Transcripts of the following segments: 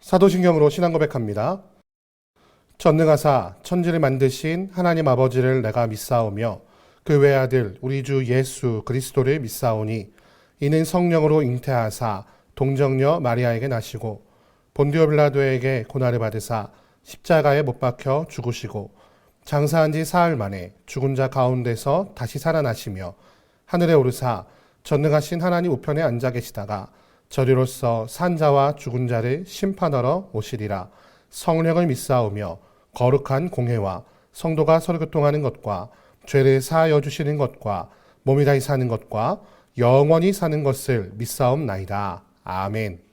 사도신경으로 신앙 고백합니다. 전능하사 천지를 만드신 하나님 아버지를 내가 믿사오며 그 외아들 우리 주 예수 그리스도를 믿사오니 이는 성령으로 잉태하사 동정녀 마리아에게 나시고 본디오 빌라도에게 고난을 받으사 십자가에 못 박혀 죽으시고 장사한 지 사흘 만에 죽은 자 가운데서 다시 살아나시며 하늘에 오르사 전능하신 하나님 우편에 앉아 계시다가 저리로서 산자와 죽은 자를 심판하러 오시리라. 성령을 믿사오며 거룩한 공회와 성도가 서로 교통하는 것과 죄를 사하여 주시는 것과 몸이 다시 사는 것과 영원히 사는 것을 믿사옵나이다. 아멘.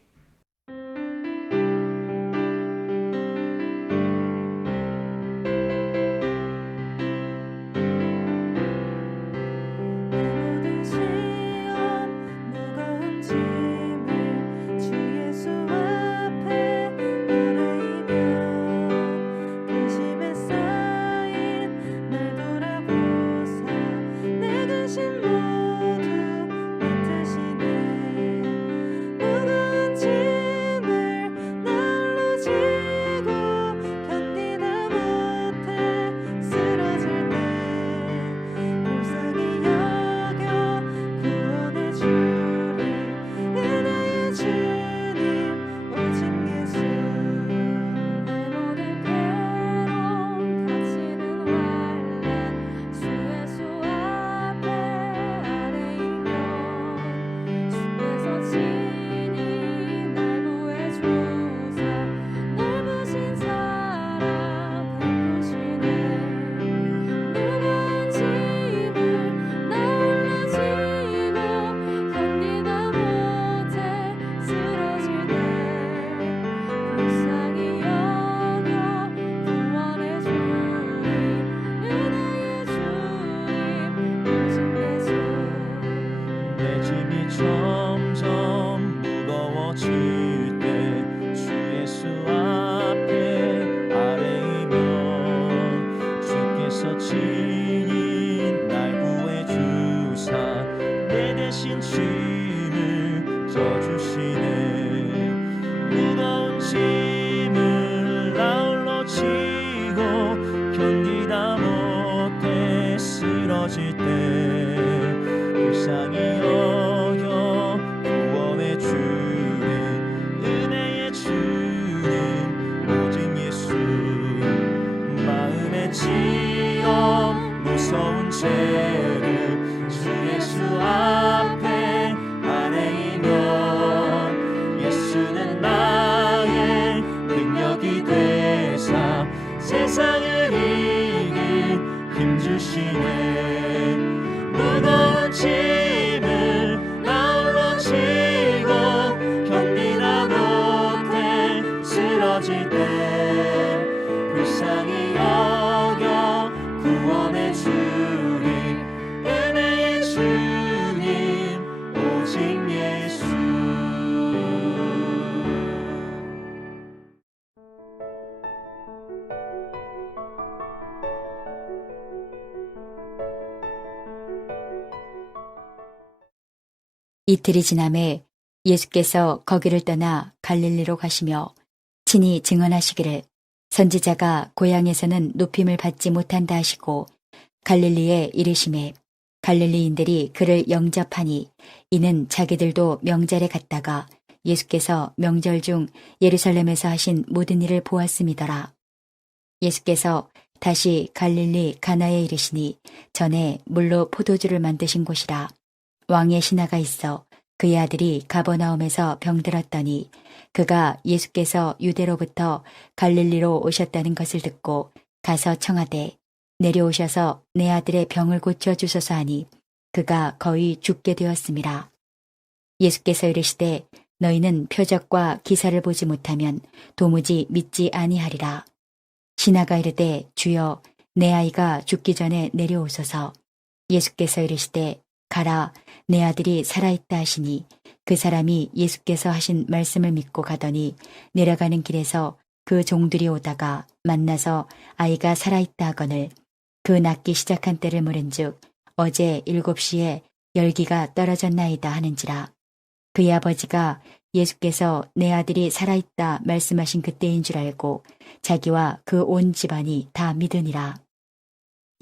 점점 무거워질 때 주 예수 앞에 아뢰이면 주께서 친히 날 구해 주사 내 대신 짐을 져주시네. 무거운 짐을 나 홀로 지고 견디다 못해 쓰러질 때 불쌍히 무서운 죄를 주 예수 앞에 아뢰이면 예수는 나의 능력이 되사 세상을 이길 힘 주시네. 무거운 짐을 나 홀로 지고 견디다 못해 쓰러질 때 불쌍히 여겨 구원해 주리 은혜의 주님 오직 예수. 이틀이 지남에 예수께서 거기를 떠나 갈릴리로 가시며 친히 증언하시기를 선지자가 고향에서는 높임을 받지 못한다 하시고 갈릴리에 이르심에 갈릴리인들이 그를 영접하니 이는 자기들도 명절에 갔다가 예수께서 명절 중 예루살렘에서 하신 모든 일을 보았음이더라. 예수께서 다시 갈릴리 가나에 이르시니 전에 물로 포도주를 만드신 곳이라. 왕의 신하가 있어 그의 아들이 가버나움에서 병들었더니 그가 예수께서 유대로부터 갈릴리로 오셨다는 것을 듣고 가서 청하되 내려오셔서 내 아들의 병을 고쳐주소서 하니 그가 거의 죽게 되었음이라. 예수께서 이르시되 너희는 표적과 기사를 보지 못하면 도무지 믿지 아니하리라. 신하가 이르되 주여 내 아이가 죽기 전에 내려오소서. 예수께서 이르시되 가라 내 아들이 살아있다 하시니 그 사람이 예수께서 하신 말씀을 믿고 가더니 내려가는 길에서 그 종들이 오다가 만나서 아이가 살아있다 하거늘 그 낫기 시작한 때를 물은즉 어제 7시에 열기가 떨어졌나이다 하는지라. 그의 아버지가 예수께서 내 아들이 살아있다 말씀하신 그때인 줄 알고 자기와 그 온 집안이 다 믿으니라.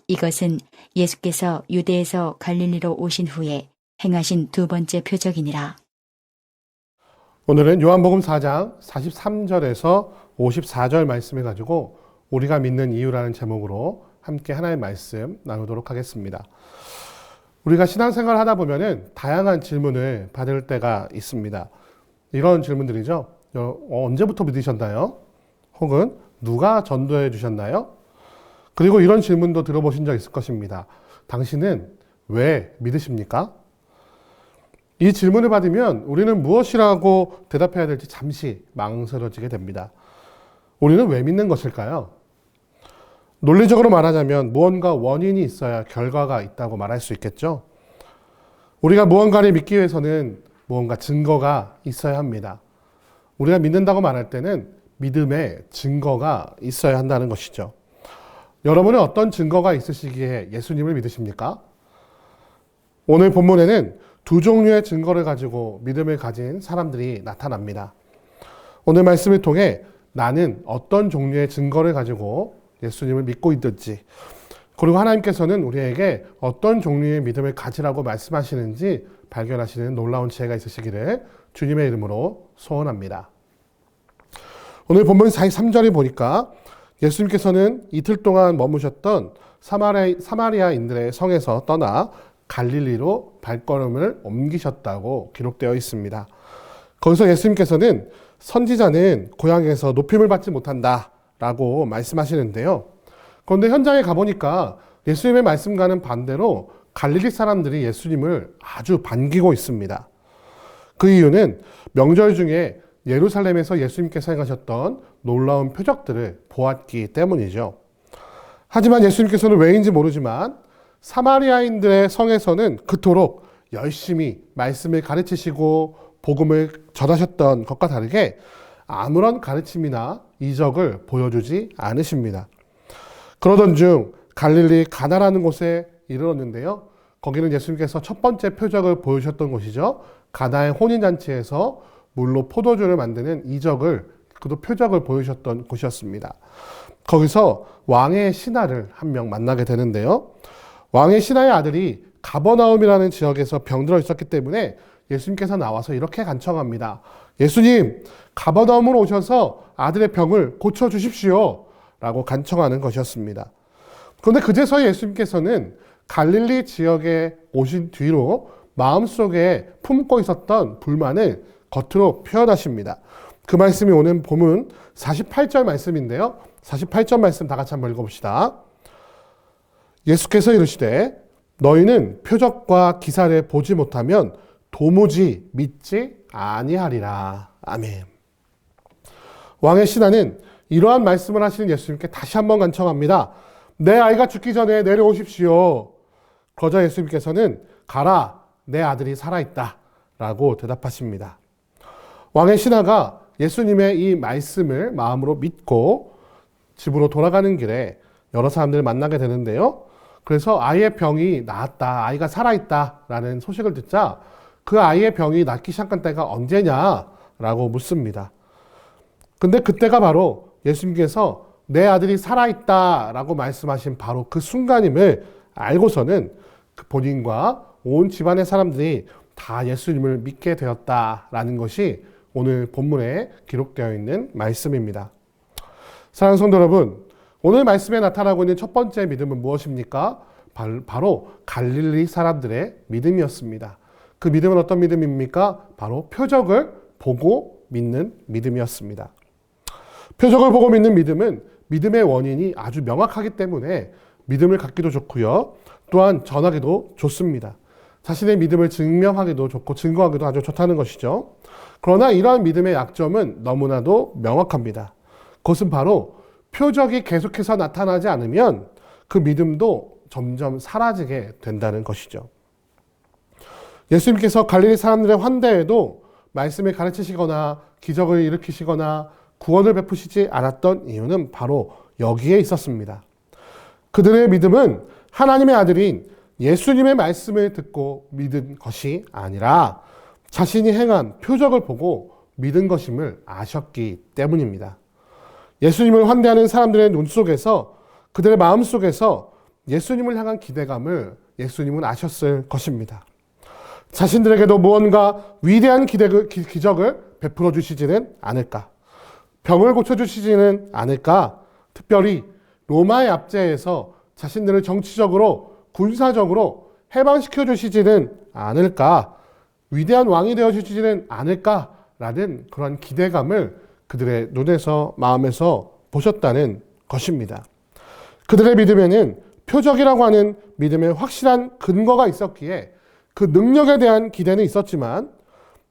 이것은 예수께서 유대에서 갈릴리로 오신 후에 행하신 두 번째 표적이니라. 오늘은 요한복음 4장 43절에서 54절 말씀을 가지고 우리가 믿는 이유라는 제목으로 함께 하나의 말씀 나누도록 하겠습니다. 우리가 신앙생활을 하다 보면은 다양한 질문을 받을 때가 있습니다. 이런 질문들이죠. 언제부터 믿으셨나요? 혹은 누가 전도해 주셨나요? 그리고 이런 질문도 들어보신 적 있을 것입니다. 당신은 왜 믿으십니까? 이 질문을 받으면 우리는 무엇이라고 대답해야 될지 잠시 망설여지게 됩니다. 우리는 왜 믿는 것일까요? 논리적으로 말하자면 무언가 원인이 있어야 결과가 있다고 말할 수 있겠죠. 우리가 무언가를 믿기 위해서는 무언가 증거가 있어야 합니다. 우리가 믿는다고 말할 때는 믿음의 증거가 있어야 한다는 것이죠. 여러분은 어떤 증거가 있으시기에 예수님을 믿으십니까? 오늘 본문에는 두 종류의 증거를 가지고 믿음을 가진 사람들이 나타납니다. 오늘 말씀을 통해 나는 어떤 종류의 증거를 가지고 예수님을 믿고 있든지, 그리고 하나님께서는 우리에게 어떤 종류의 믿음을 가지라고 말씀하시는지 발견하시는 놀라운 지혜가 있으시기를 주님의 이름으로 소원합니다. 오늘 본문 43절에 보니까 예수님께서는 이틀 동안 머무셨던 사마리아인들의 성에서 떠나 갈릴리로 발걸음을 옮기셨다고 기록되어 있습니다. 거기서 예수님께서는 선지자는 고향에서 높임을 받지 못한다 라고 말씀하시는데요. 그런데 현장에 가보니까 예수님의 말씀과는 반대로 갈릴리 사람들이 예수님을 아주 반기고 있습니다. 그 이유는 명절 중에 예루살렘에서 예수님께서 행하셨던 놀라운 표적들을 보았기 때문이죠. 하지만 예수님께서는 왜인지 모르지만 사마리아인들의 성에서는 그토록 열심히 말씀을 가르치시고 복음을 전하셨던 것과 다르게 아무런 가르침이나 이적을 보여주지 않으십니다. 그러던 중 갈릴리 가나라는 곳에 이르렀는데요. 거기는 예수님께서 첫 번째 표적을 보여주셨던 곳이죠. 가나의 혼인잔치에서 물로 포도주를 만드는 이적을, 그도 표적을 보여주셨던 곳이었습니다. 거기서 왕의 신하를 한 명 만나게 되는데요. 왕의 신하의 아들이 가버나움이라는 지역에서 병들어 있었기 때문에 예수님께서 나와서 이렇게 간청합니다. 예수님, 가버나움으로 오셔서 아들의 병을 고쳐주십시오 라고 간청하는 것이었습니다. 그런데 그제서야 예수님께서는 갈릴리 지역에 오신 뒤로 마음속에 품고 있었던 불만을 겉으로 표현하십니다. 그 말씀이 오늘 본문 48절 말씀인데요. 48절 말씀 다 같이 한번 읽어봅시다. 예수께서 이르시되 너희는 표적과 기사를 보지 못하면 도무지 믿지 아니하리라. 아멘. 왕의 신하는 이러한 말씀을 하시는 예수님께 다시 한번 간청합니다. 내 아이가 죽기 전에 내려오십시오. 그러자 예수님께서는 가라, 내 아들이 살아있다 라고 대답하십니다. 왕의 신하가 예수님의 이 말씀을 마음으로 믿고 집으로 돌아가는 길에 여러 사람들을 만나게 되는데요. 그래서 아이의 병이 나았다, 아이가 살아있다 라는 소식을 듣자 그 아이의 병이 낫기 시작한 때가 언제냐라고 묻습니다. 근데 그때가 바로 예수님께서 내 아들이 살아있다 라고 말씀하신 바로 그 순간임을 알고서는 그 본인과 온 집안의 사람들이 다 예수님을 믿게 되었다라는 것이 오늘 본문에 기록되어 있는 말씀입니다. 사랑하는 성도 여러분, 오늘 말씀에 나타나고 있는 첫 번째 믿음은 무엇입니까? 바로 갈릴리 사람들의 믿음이었습니다. 그 믿음은 어떤 믿음입니까? 바로 표적을 보고 믿는 믿음이었습니다. 표적을 보고 믿는 믿음은 믿음의 원인이 아주 명확하기 때문에 믿음을 갖기도 좋고요. 또한 전하기도 좋습니다. 자신의 믿음을 증명하기도 좋고 증거하기도 아주 좋다는 것이죠. 그러나 이러한 믿음의 약점은 너무나도 명확합니다. 그것은 바로 표적이 계속해서 나타나지 않으면 그 믿음도 점점 사라지게 된다는 것이죠. 예수님께서 갈릴리 사람들의 환대에도 말씀을 가르치시거나 기적을 일으키시거나 구원을 베푸시지 않았던 이유는 바로 여기에 있었습니다. 그들의 믿음은 하나님의 아들인 예수님의 말씀을 듣고 믿은 것이 아니라 자신이 행한 표적을 보고 믿은 것임을 아셨기 때문입니다. 예수님을 환대하는 사람들의 눈 속에서, 그들의 마음 속에서 예수님을 향한 기대감을 예수님은 아셨을 것입니다. 자신들에게도 무언가 위대한 기적을 베풀어 주시지는 않을까? 병을 고쳐주시지는 않을까? 특별히 로마의 압제에서 자신들을 정치적으로, 군사적으로 해방시켜 주시지는 않을까? 위대한 왕이 되어 주시지는 않을까라는 그런 기대감을 그들의 눈에서, 마음에서 보셨다는 것입니다. 그들의 믿음에는 표적이라고 하는 믿음의 확실한 근거가 있었기에 그 능력에 대한 기대는 있었지만,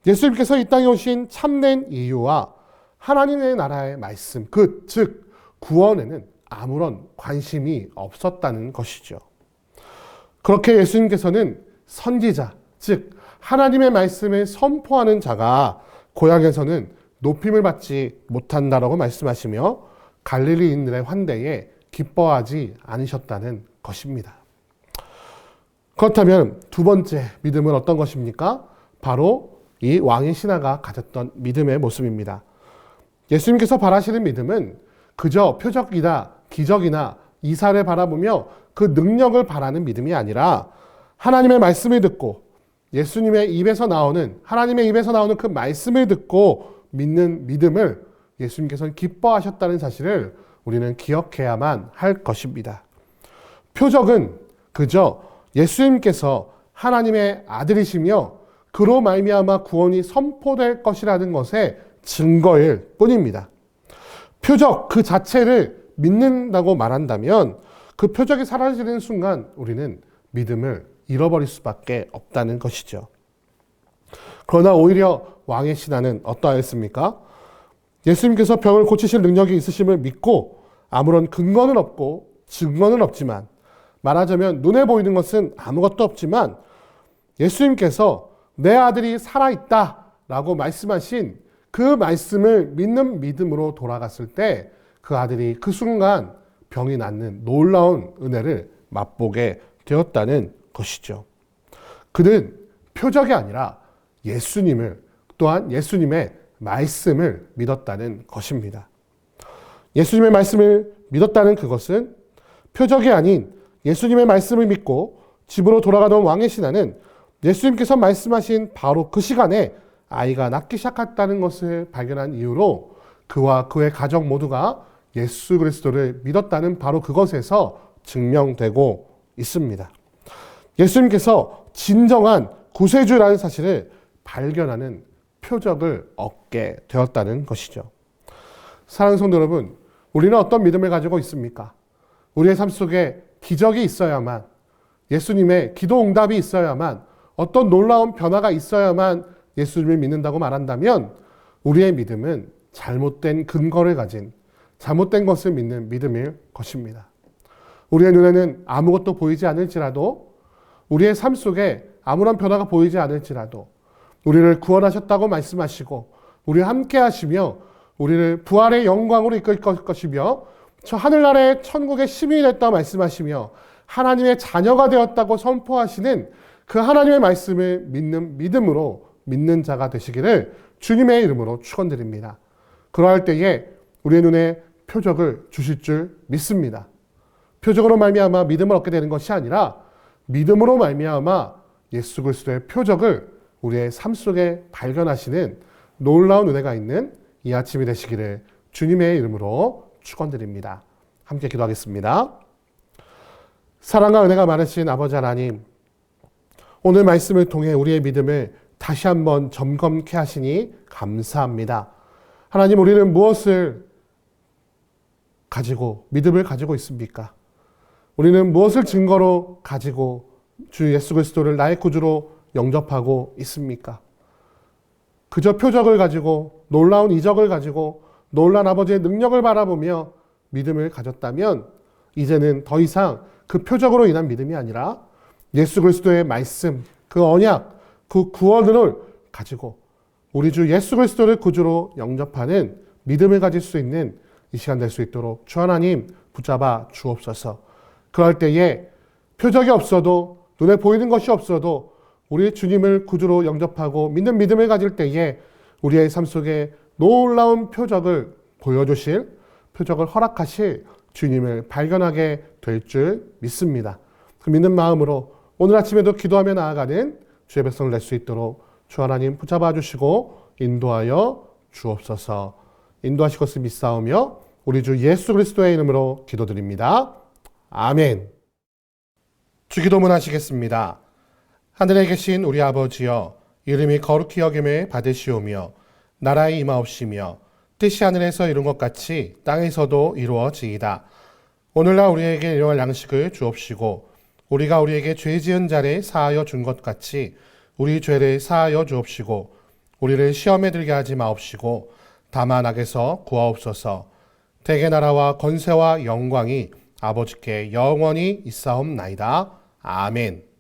예수님께서 이 땅에 오신 참된 이유와 하나님의 나라의 말씀, 즉 구원에는 아무런 관심이 없었다는 것이죠. 그렇게 예수님께서는 선지자, 즉 하나님의 말씀을 선포하는 자가 고향에서는 높임을 받지 못한다라고 말씀하시며 갈릴리인들의 환대에 기뻐하지 않으셨다는 것입니다. 그렇다면 두 번째 믿음은 어떤 것입니까? 바로 이 왕의 신하가 가졌던 믿음의 모습입니다. 예수님께서 바라시는 믿음은 그저 표적이나 기적이나 이사를 바라보며 그 능력을 바라는 믿음이 아니라 하나님의 말씀을 듣고 예수님의 입에서 나오는, 하나님의 입에서 나오는 그 말씀을 듣고 믿는 믿음을 예수님께서는 기뻐하셨다는 사실을 우리는 기억해야만 할 것입니다. 표적은 그저 예수님께서 하나님의 아들이시며 그로 말미암아 구원이 선포될 것이라는 것의 증거일 뿐입니다. 표적 그 자체를 믿는다고 말한다면 그 표적이 사라지는 순간 우리는 믿음을 잃어버릴 수밖에 없다는 것이죠. 그러나 오히려 왕의 신하는 어떠하였습니까? 예수님께서 병을 고치실 능력이 있으심을 믿고 아무런 근거는 없고 증거는 없지만, 말하자면 눈에 보이는 것은 아무것도 없지만 예수님께서 내 아들이 살아있다 라고 말씀하신 그 말씀을 믿는 믿음으로 돌아갔을 때 그 아들이 그 순간 병이 낫는 놀라운 은혜를 맛보게 되었다는 것이죠. 그는 표적이 아니라 예수님을, 또한 예수님의 말씀을 믿었다는 것입니다. 예수님의 말씀을 믿었다는 그것은 표적이 아닌 예수님의 말씀을 믿고 집으로 돌아가던 왕의 신하는 예수님께서 말씀하신 바로 그 시간에 아이가 낫기 시작했다는 것을 발견한 이후로 그와 그의 가족 모두가 예수 그리스도를 믿었다는 바로 그것에서 증명되고 있습니다. 예수님께서 진정한 구세주라는 사실을 발견하는 표적을 얻게 되었다는 것이죠. 사랑하는 성도 여러분, 우리는 어떤 믿음을 가지고 있습니까? 우리의 삶 속에 기적이 있어야만, 예수님의 기도 응답이 있어야만, 어떤 놀라운 변화가 있어야만 예수님을 믿는다고 말한다면 우리의 믿음은 잘못된 근거를 가진, 잘못된 것을 믿는 믿음일 것입니다. 우리의 눈에는 아무것도 보이지 않을지라도, 우리의 삶 속에 아무런 변화가 보이지 않을지라도 우리를 구원하셨다고 말씀하시고 우리와 함께 하시며 우리를 부활의 영광으로 이끌 것이며 저 하늘나라의 천국의 시민이 됐다고 말씀하시며 하나님의 자녀가 되었다고 선포하시는 그 하나님의 말씀을 믿는 믿음으로 믿는 자가 되시기를 주님의 이름으로 축원드립니다. 그러할 때에 우리의 눈에 표적을 주실 줄 믿습니다. 표적으로 말미암아 믿음을 얻게 되는 것이 아니라 믿음으로 말미암아 예수 그리스도의 표적을 우리의 삶 속에 발견하시는 놀라운 은혜가 있는 이 아침이 되시기를 주님의 이름으로 축원드립니다. 함께 기도하겠습니다. 사랑과 은혜가 많으신 아버지 하나님, 오늘 말씀을 통해 우리의 믿음을 다시 한번 점검케 하시니 감사합니다. 하나님, 우리는 무엇을 가지고 믿음을 가지고 있습니까? 우리는 무엇을 증거로 가지고 주 예수 그리스도를 나의 구주로 영접하고 있습니까? 그저 표적을 가지고, 놀라운 이적을 가지고, 놀란 아버지의 능력을 바라보며 믿음을 가졌다면 이제는 더 이상 그 표적으로 인한 믿음이 아니라 예수 그리스도의 말씀, 그 언약, 그 구원을 가지고 우리 주 예수 그리스도를 구주로 영접하는 믿음을 가질 수 있는 이 시간 될 수 있도록 주 하나님 붙잡아 주옵소서. 그럴 때에 표적이 없어도, 눈에 보이는 것이 없어도 우리 주님을 구주로 영접하고 믿는 믿음을 가질 때에 우리의 삶 속에 놀라운 표적을 보여주실, 표적을 허락하실 주님을 발견하게 될 줄 믿습니다. 그 믿는 마음으로 오늘 아침에도 기도하며 나아가는 주의 백성을 낼 수 있도록 주 하나님 붙잡아 주시고 인도하여 주옵소서. 인도하실 것을 믿사오며 우리 주 예수 그리스도의 이름으로 기도드립니다. 아멘. 주기도문 하시겠습니다. 하늘에 계신 우리 아버지여, 이름이 거룩히 여김을 받으시오며 나라의 임하옵시며 뜻이 하늘에서 이룬 것 같이 땅에서도 이루어지이다. 오늘날 우리에게 일용할 양식을 주옵시고 우리가 우리에게 죄 지은 자를 사하여 준 것 같이 우리 죄를 사하여 주옵시고 우리를 시험에 들게 하지 마옵시고 다만 악에서 구하옵소서. 대개 나라와 권세와 영광이 아버지께 영원히 있사옵나이다. 아멘.